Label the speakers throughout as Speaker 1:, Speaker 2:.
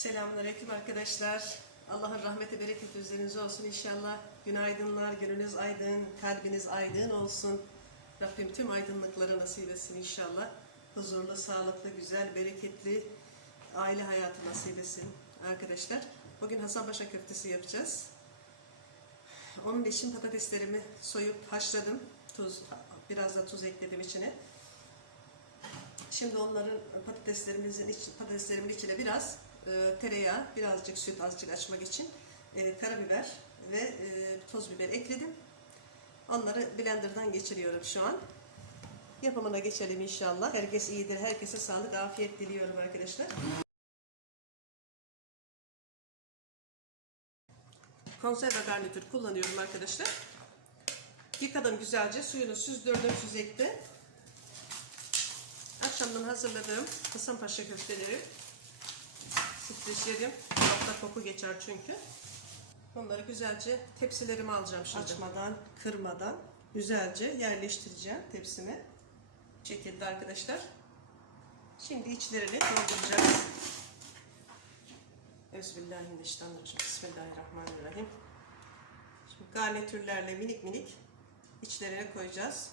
Speaker 1: Selamünaleyküm arkadaşlar. Allah'ın rahmeti, bereketi üzerinize olsun inşallah. Günaydınlar, gününüz aydın, kalbiniz aydın olsun. Rabbim tüm aydınlıkları nasip etsin inşallah. Huzurlu, sağlıklı, güzel, bereketli aile hayatı nasip etsin arkadaşlar. Bugün Hasanpaşa köftesi yapacağız. Onun için patateslerimi soyup haşladım. Tuz, biraz da tuz ekledim içine. Şimdi onların patateslerimizin iç, patateslerimin içine biraz e, tereyağı, birazcık süt azıcık açmak için e, karabiber ve e, toz biber ekledim. Onları blenderdan geçiriyorum şu an. Yapımına geçelim inşallah. Herkes iyidir. Herkese sağlık, afiyet diliyorum arkadaşlar. Konserve garnitür kullanıyorum arkadaşlar. Yıkadım güzelce. Suyunu süzdürdüm süzekte. Akşamdan hazırladığım Hasanpaşa köfteleri streçledim. Altta koku geçer çünkü. Bunları güzelce tepsilerime alacağım şimdi. Açmadan, kırmadan güzelce yerleştireceğim tepsime. Bu şekilde arkadaşlar. Şimdi içlerini dolduracağız. Euzubillahimineşşeytanirracim. Bismillahirrahmanirrahim. Şimdi garnitürlerle minik minik içlerine koyacağız.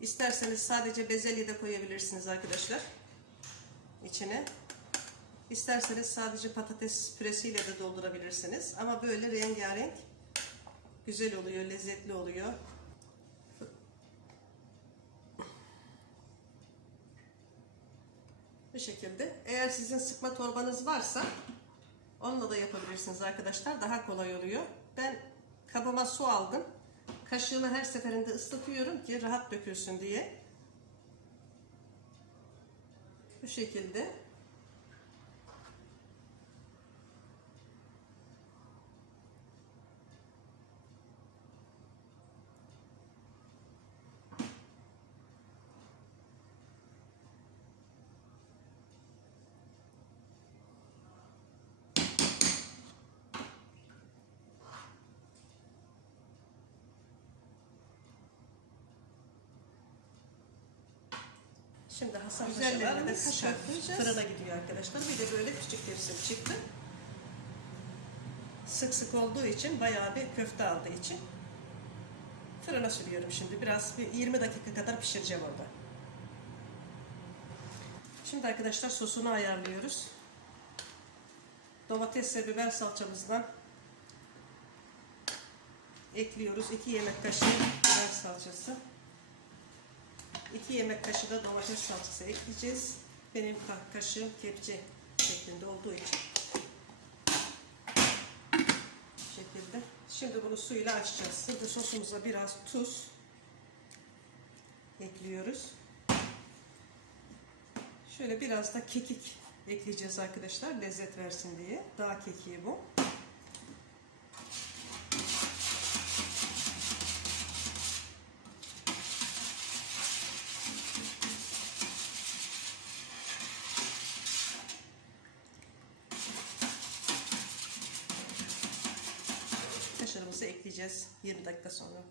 Speaker 1: İsterseniz sadece bezelye de koyabilirsiniz arkadaşlar. içine. İsterseniz sadece patates püresiyle de doldurabilirsiniz. Ama böyle rengarenk güzel oluyor, lezzetli oluyor. Bu şekilde. Eğer sizin sıkma torbanız varsa onunla da yapabilirsiniz arkadaşlar. Daha kolay oluyor. Ben kabıma su aldım. Kaşığımı her seferinde ıslatıyorum ki rahat dökülsün diye. Bu şekilde. Şimdi Hasan de kaşar fırına gidiyor arkadaşlar. Bir de böyle küçük tepsim çıktı. Sık sık olduğu için bayağı bir köfte aldığı için fırına sürüyorum şimdi. Biraz bir 20 dakika kadar pişireceğim orada. Şimdi arkadaşlar sosunu ayarlıyoruz. Domates ve biber salçamızdan ekliyoruz. 2 yemek kaşığı biber salçası. 2 yemek kaşığı da domates salçası ekleyeceğiz. Benim ka- kaşığım kepçe şeklinde olduğu için. Bu şekilde. Şimdi bunu suyla açacağız. Şimdi sosumuza biraz tuz ekliyoruz. Şöyle biraz da kekik ekleyeceğiz arkadaşlar lezzet versin diye. Dağ kekiği bu. Kaşarımızı ekleyeceğiz 20 dakika sonra.